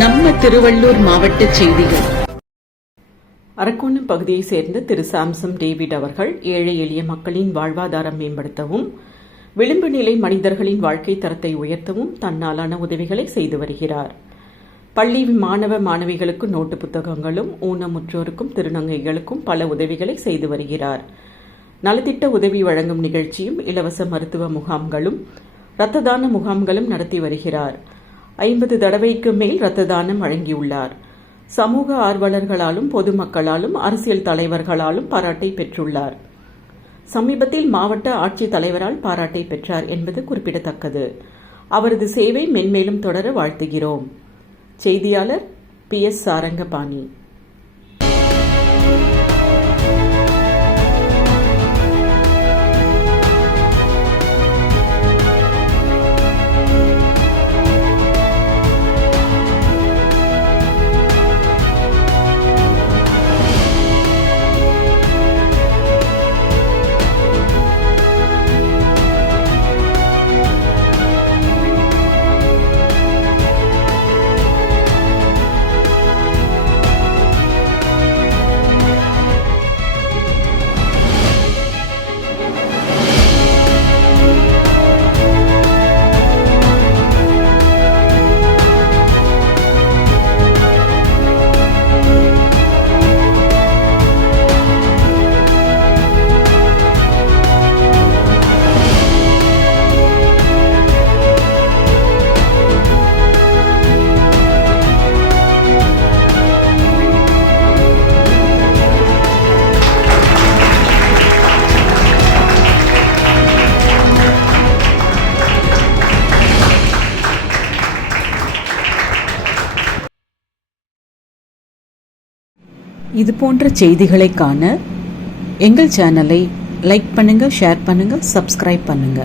நம்ம திருவள்ளூர் மாவட்ட செய்திகள். அரக்கோணம் பகுதியைச் சேர்ந்த திரு சாம்சம் டேவிட் அவர்கள் ஏழை எளிய மக்களின் வாழ்வாதாரம் மேம்படுத்தவும், விளிம்பு நிலை மனிதர்களின் வாழ்க்கை தரத்தை உயர்த்தவும் தன்னாலான உதவிகளை செய்து வருகிறார். பள்ளி மாணவ மாணவிகளுக்கு நோட்டு புத்தகங்களும், ஊனமுற்றோருக்கும் திருநங்கைகளுக்கும் பல உதவிகளை செய்து வருகிறார். நலத்திட்ட உதவி வழங்கும் நிகழ்ச்சியும், இலவச மருத்துவ முகாம்களும், இரத்த தான முகாம்களும் நடத்தி வருகிறார். 50 தடவைக்கு மேல் இரத்த தானம் வழங்கியுள்ளார். சமூக ஆர்வலர்களாலும், பொதுமக்களாலும், அரசியல் தலைவர்களாலும் பாராட்டை பெற்றுள்ளார். சமீபத்தில் மாவட்ட ஆட்சித் தலைவரால் பாராட்டை பெற்றார் என்பது குறிப்பிடத்தக்கது. அவரது சேவை மென்மேலும் தொடர வாழ்த்துகிறோம். செய்தியாளர் PS சாரங்கபாணி. இது போன்ற செய்திகளை காண எங்கள் சேனலை லைக் பண்ணுங்க, ஷேர் பண்ணுங்க, சப்ஸ்கிரைப் பண்ணுங்க.